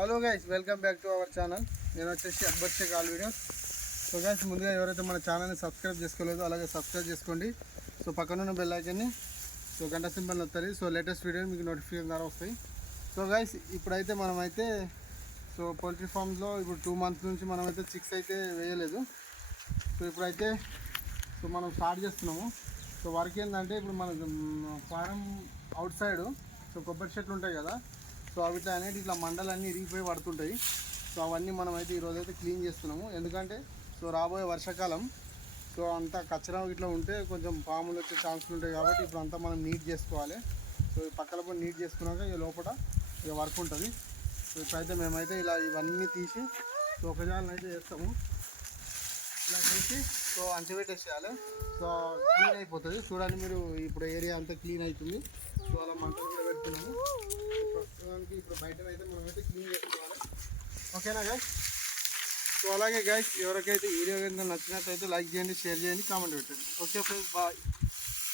Hello guys, welcome back to our channel. నేను వచ్చేసి Akbar Shaik all videos. So guys, ముందుగా ఎవరైతే మన ఛానల్ని సబ్స్క్రైబ్ చేసుకోలేదో అలాగే సబ్స్క్రైబ్ చేసుకోండి. సో పక్కనున్న బెల్ ఐకాన్ని గంట సింబల్ వస్తుంది. సో లేటెస్ట్ వీడియో మీకు నోటిఫికేషన్ ద్వారా వస్తాయి. సో గైస్, ఇప్పుడైతే మనమైతే పోల్ట్రీ ఫామ్లో ఇప్పుడు 2 months నుంచి మనమైతే చిక్స్ అయితే వేయలేదు. సో ఇప్పుడైతే మనం స్టార్ట్ చేస్తున్నాము. సో వర్క్ ఏంటంటే ఇప్పుడు మన ఫారం అవుట్ సైడ్ కొబ్బరి చెట్లు ఉంటాయి కదా. సో అవి అనేది ఇట్లా మండలన్నీ ఇరిగిపోయి పడుతుంటాయి. సో అవన్నీ మనమైతే ఈరోజైతే క్లీన్ చేస్తున్నాము. ఎందుకంటే రాబోయే వర్షాకాలం అంతా కచరా ఇట్లా ఉంటే కొంచెం పాములు వచ్చే ఛాన్సులు ఉంటాయి. కాబట్టి ఇప్పుడు అంతా మనం నీట్ చేసుకోవాలి. సో ఈ పక్కల పోయి నీట్ చేసుకున్నాక ఇక లోపల ఇక వర్క్ ఉంటుంది. సో ఇప్పుడైతే మేమైతే ఇలా ఇవన్నీ తీసి ఒక జాలను అయితే వేస్తాము. ఇలా తీసి అంచబెట్టేసేయాలి. సో క్లీన్ అయిపోతుంది. చూడండి మీరు, ఇప్పుడు ఏరియా అంతా క్లీన్ అవుతుంది. సో అలా మంటలు కూడా పెడుతున్నాము. ప్రస్తుతానికి ఇప్పుడు బయటనైతే మనమైతే క్లీన్ చేసుకోవాలి. ఓకేనా గైస్? సో అలాగే గైస్, ఎవరికైతే వీడియో కింద నచ్చినట్టయితే లైక్ చేయండి, షేర్ చేయండి, కామెంట్ పెట్టండి. Okay friends, bye.